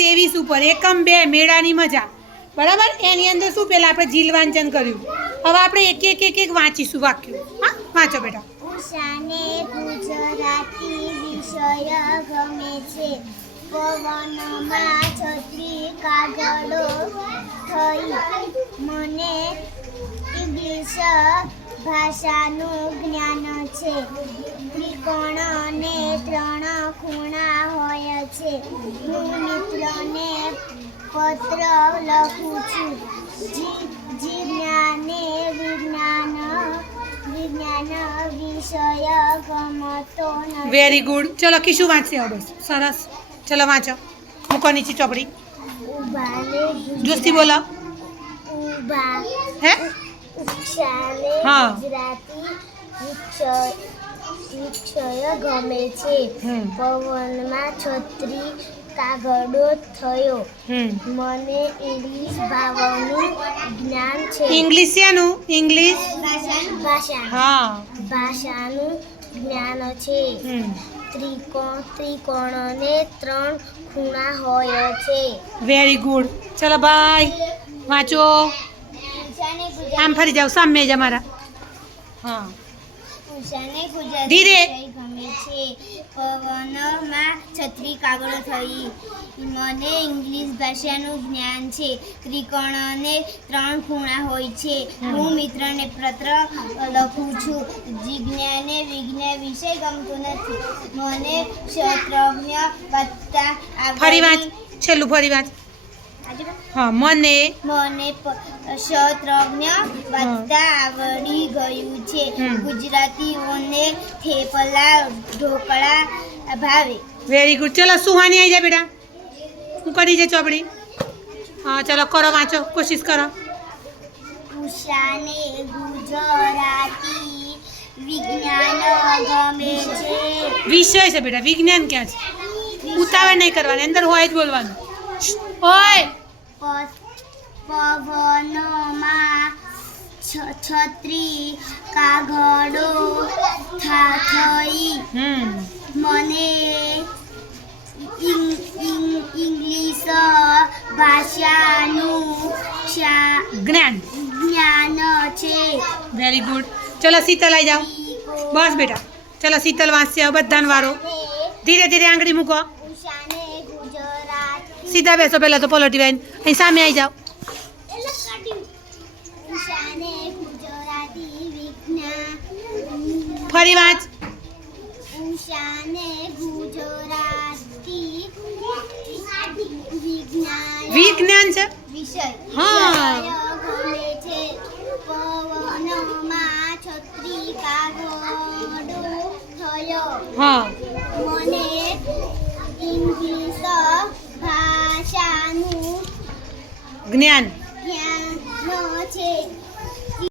23 ઉપર એકમ 2 મેળાની મજા બરાબર એની અંદર શું પહેલાં આપણે જીલ વાંચન કર્યું હવે આપણે એક વાંચીશું વાક્યો હા વાંચો બેટા ઉષાને ગુજરાતી વિષય ગમે છે પવનમાં છત્રી કાગળો થઈ મને ઇંગ્લિશ ભાષાનું જ્ઞાન છે ત્રિકોણ અને 3 ખૂણા હોય છે હું મિત્રને પત્ર લખું છું જીજ્ઞાને વિજ્ઞાન વિષય ગમતો નથી વેરી ગુડ ચલો કિશુ વાંચશે હવે બસ સરસ ચલો વાંચો મૂકો નીચે ચોપડી ઉભાને જોસ્તી બોલો ઉભા હે ઉષાને હા. ગુજરાતી વિષય ગમે છે પવનમાં છત્રી કાગળો થયો મને ઇંગ્લિશ ભાષાનું જ્ઞાન છે ઇંગ્લિશ શેનું ઇંગ્લિશ ભાષાનું જ્ઞાન છે ત્રિકોણને 3 ખૂણા હોય છે વેરી ગુડ ચલો બાય વાંચો આમ ફરી જાઓ સામે જ અમારા હા ઉષાને ગુજરાતી ધીરે. વિષય ગમે છે પવનમાં છત્રી કાગળો થઈ મને ઇંગ્લિશ ભાષાનું જ્ઞાન છે ત્રિકોણને 3 ખૂણા હોય છે હું મિત્રને પત્ર લખું છું જીજ્ઞાને વિજ્ઞાન વિષય ગમતો નથી મને ક્ષત્રજ્ઞ બનતા ફરી વાંચ છેલ્લું ફરી વાંચ હા મને ક્ષત્રજ્ઞ બનતા આવડી ગયું છે ગુજરાતીઓને થેપલા ઢોકળા ભાવે વેરી ગુડ ચલો સુહાની આવી જા બેટા હું કરી છે ચોપડી હા ચલો કરો વાંચો કોશિશ કરો ઉષાને ગુજરાતી વિજ્ઞાન ગમે છે વિષય છે બેટા વિજ્ઞાન ક્યાં છે ઉતાવળ નહીં કરવાની અંદર હોય જ બોલવાનું હોય પવનમાં છત્રી કાગળો થઈ મને ઇંગ્લિશ ભાષાનું જ્ઞાન છે વેરી ગુડ ચલો શીતલ આવી જાઓ બસ બેટા ચલો શીતલ વાંચશે હવે બધાનો વારો ધીરે ધીરે આંગળી મૂકો ઉષાને ગુજરાતી સીધા બેસો પહેલાં તો પલટી વાઈને અહીં સામે આવી જાઓ ઉષાને ગુજરાતી વિજ્ઞાન ફરી વાંચ ઉષાને ગુજરાતી વિજ્ઞાન છે વિષય હા. ગમે છે પવનમાં છત્રી કાગળો થયો હા મને ઇંગ્લિશ ભાષાનું જ્ઞાન જ્ઞાન છે